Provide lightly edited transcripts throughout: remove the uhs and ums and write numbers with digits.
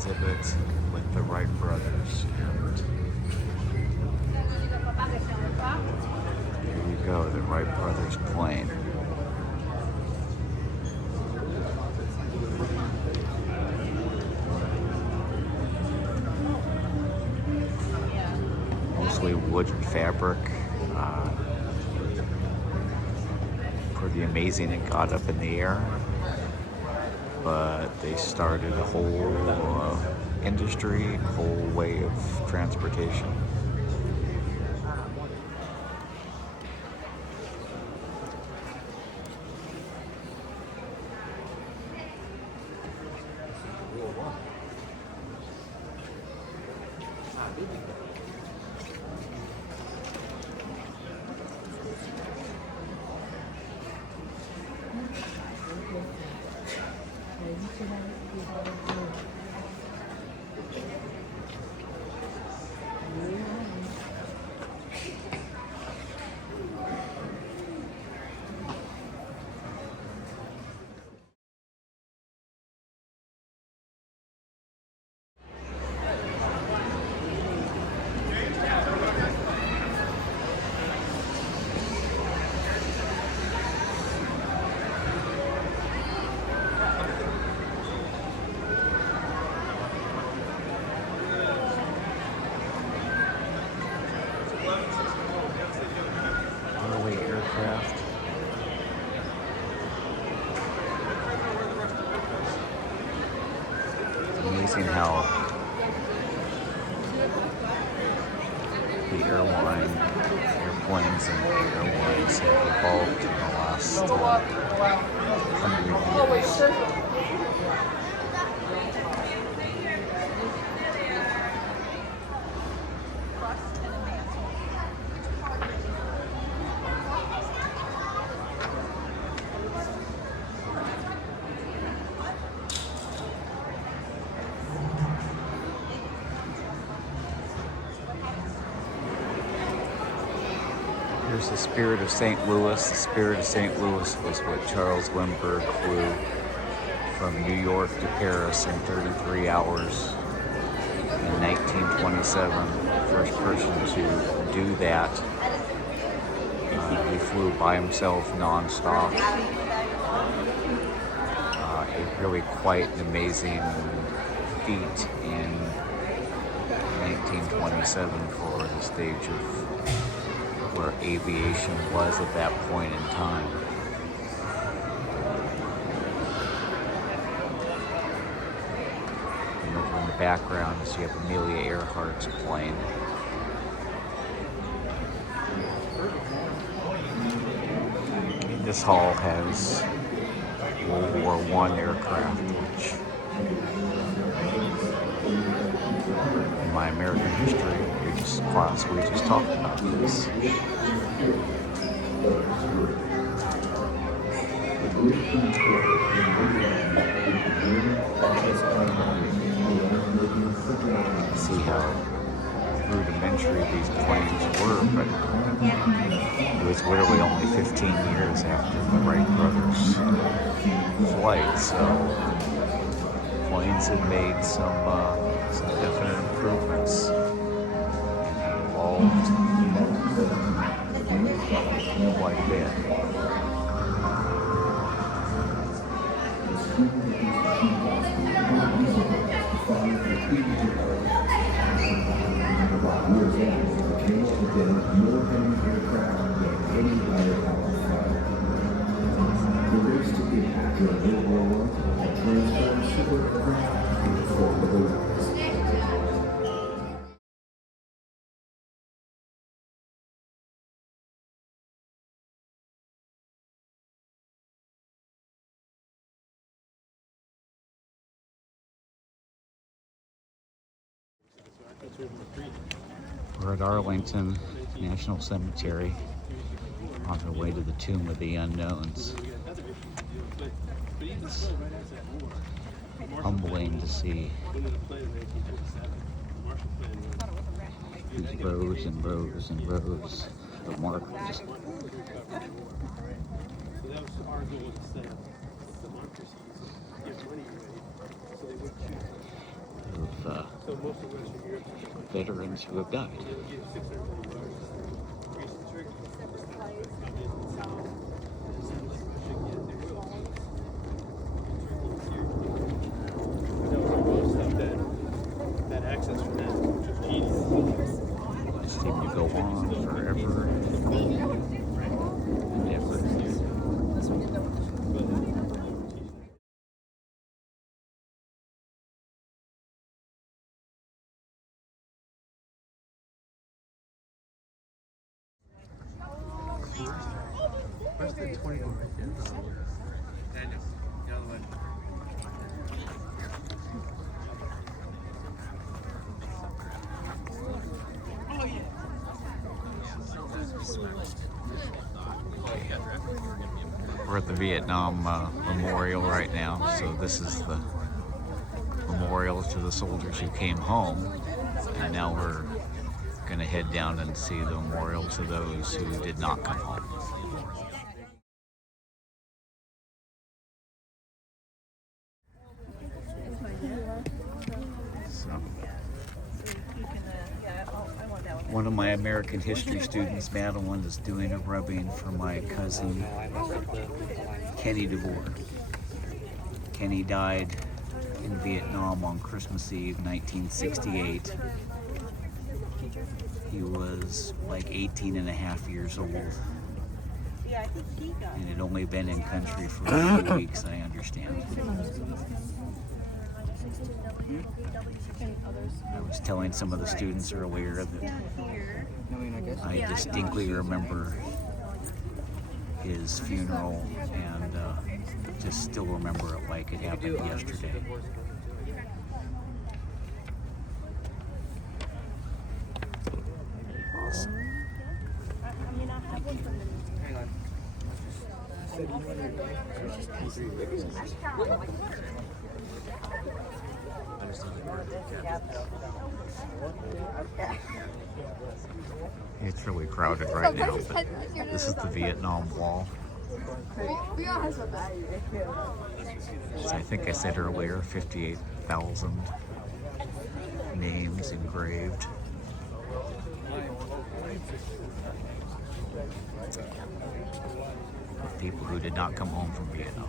exhibit with the Wright brothers. And here you go, the Wright brothers plane. Mostly wood and fabric. Pretty amazing it got up in the air. But they started a whole industry, whole way of transportation. Amazing how the airplanes and airlines have evolved in the last 100 years. Here's the Spirit of St. Louis. The Spirit of St. Louis was what Charles Lindbergh flew from New York to Paris in 33 hours in 1927. First person to do that. He flew by himself nonstop. A really quite an amazing feat in 1927 for the stage of where aviation was at that point in time. And over in the background is you have Amelia Earhart's plane. And this hall has World War I aircraft, which in my American history class we just talked about this. See how rudimentary these planes were, but it was literally only 15 years after the Wright brothers' flight, so planes had made some definite improvements and evolved quite a bit. We're at Arlington National Cemetery on the way to the Tomb of the Unknowns. It's humbling to see these rows and rows and rows of markers. veterans who have died. This seem to go on forever and ever. Where's the 21 right there? Daniel, the other way. We're at the Vietnam Memorial right now, so this is the memorial to the soldiers who came home, and now we're going to head down and see the memorial to those who did not come home. One of my American history students, Madeline, is doing a rubbing for my cousin, Kenny DeVore. Kenny died in Vietnam on Christmas Eve, 1968. He was like 18 and a half years old. And had only been in country for a few weeks, I understand. I was telling some of the students earlier that I distinctly remember his funeral and just still remember it like it happened yesterday. Awesome. It's really crowded right now, but this is the Vietnam Wall. As I think I said earlier, 58,000 names engraved. People who did not come home from Vietnam.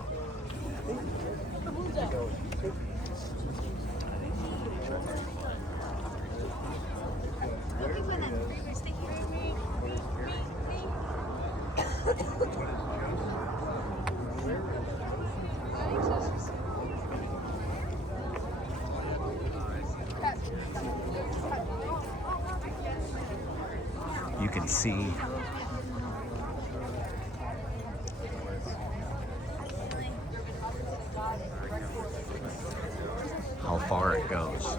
You can see how far it goes.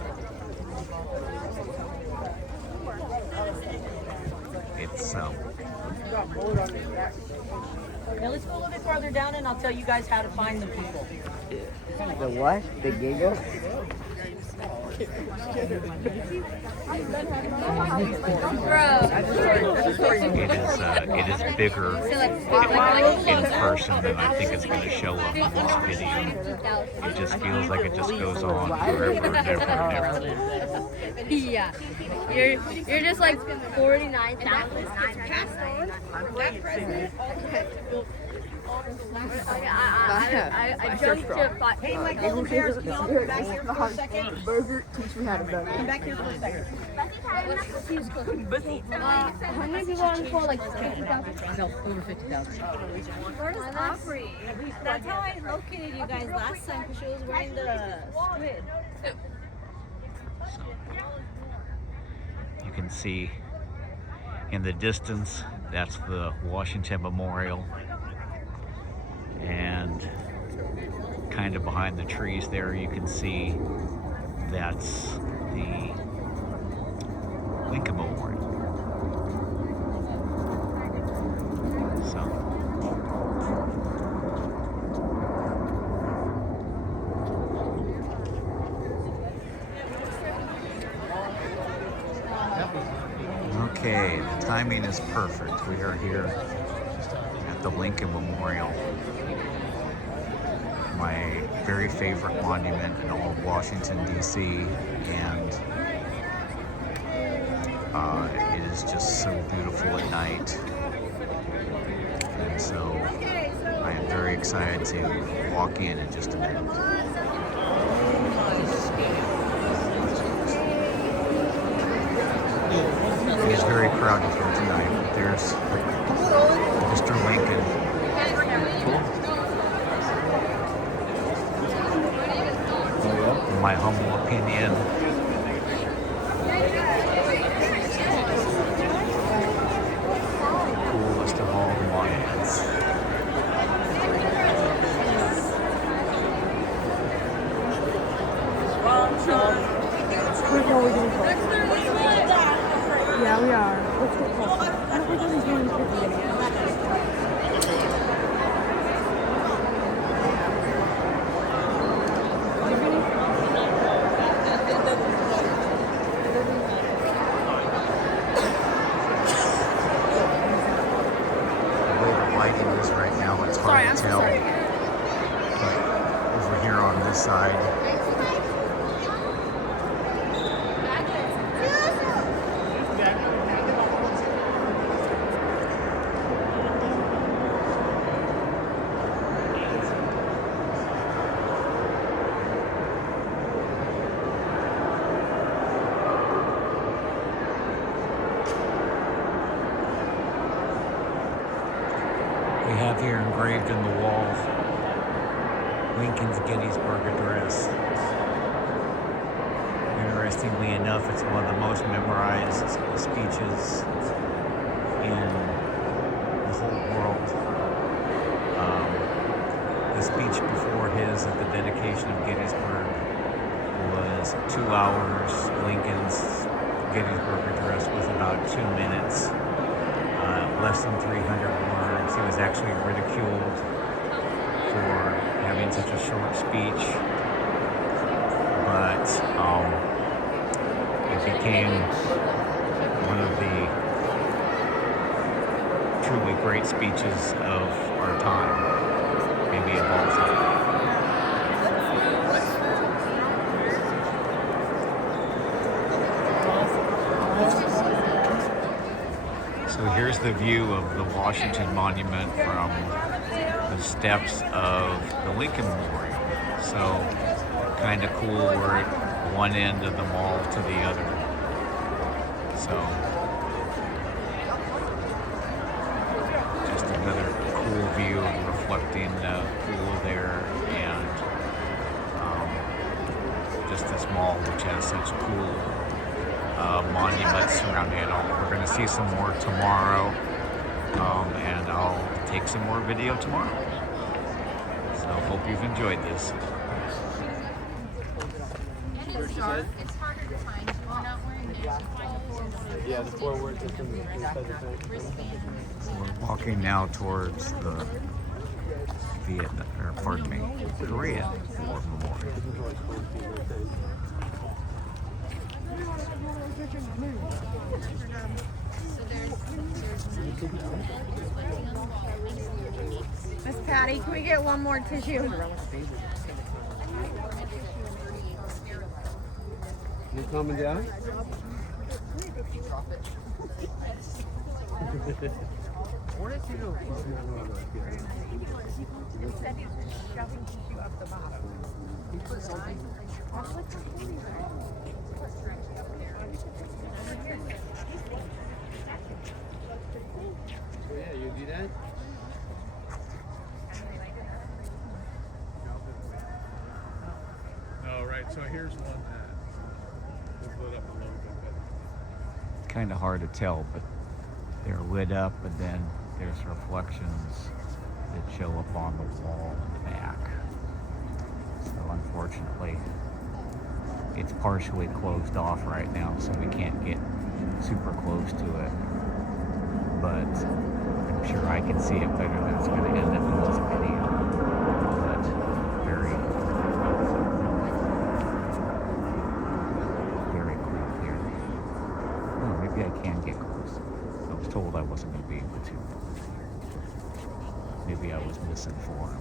It's Now let's go a little bit farther down and I'll tell you guys how to find the people. The what? The giggle? it is bigger in person than I think it's going to show up in this video. It just feels like it just goes on forever and ever and ever. Yeah, you're just like 49,000. I jumped to 5. Hey, my golden bears, can y'all come back here for a second? Burger, teach me how to burger. Come back here for a second. How many people on the floor? Like 50,000? No, over 50,000. Where's Aubrey? That's how I located you guys last time because she was wearing the squid. You can see in the distance, that's the Washington Memorial. And kind of behind the trees there, you can see that's the Lincoln Memorial. So, okay, the timing is perfect. We are here at the Lincoln Memorial. My very favorite monument in all of Washington DC, and it is just so beautiful at night. And so I am very excited to walk in just a minute. It is very crowded here tonight, but there's Mr. Lincoln. In my humble opinion, coolest of all the monuments. Yeah, we are. Let's get closer. I don't think I'm doing 50 minutes. The way the lighting is right now, it's hard to tell. But over here on this side, we have here engraved in the wall Lincoln's Gettysburg Address. Interestingly enough, it's one of the most memorized speeches in the whole world. The speech before his at the dedication of Gettysburg was 2 hours. Lincoln's Gettysburg Address was about 2 minutes. Less than 300 words. He was actually ridiculed for having such a short speech, but it became one of the truly great speeches of our time, maybe of all time. So here's the view of the Washington Monument from the steps of the Lincoln Memorial. So kind of cool, we're at one end of the mall to the other. So just another cool view reflecting the pool there, and just this mall which has such cool monuments surrounding it all. We're going to see some more tomorrow, and I'll take some more video tomorrow. So hope you've enjoyed this. It's harder to find. We're not wearing national Yeah, the 4 words are from inside the tank. wristbands. We're walking now towards the Korean War Memorial. Miss Patty, can we get one more tissue? You coming down? Where did you go? So yeah, you do that? Oh, right. So here's one that was lit up a little bit. Kind of hard to tell, but they're lit up, and then there's reflections that show up on the wall in the back. So unfortunately, it's partially closed off right now, so we can't get super close to it. But I'm sure I can see it better than it's going to end up in this video. But very cool here. Oh, maybe I can get close. I was told I wasn't going to be able to. Maybe I was misinformed.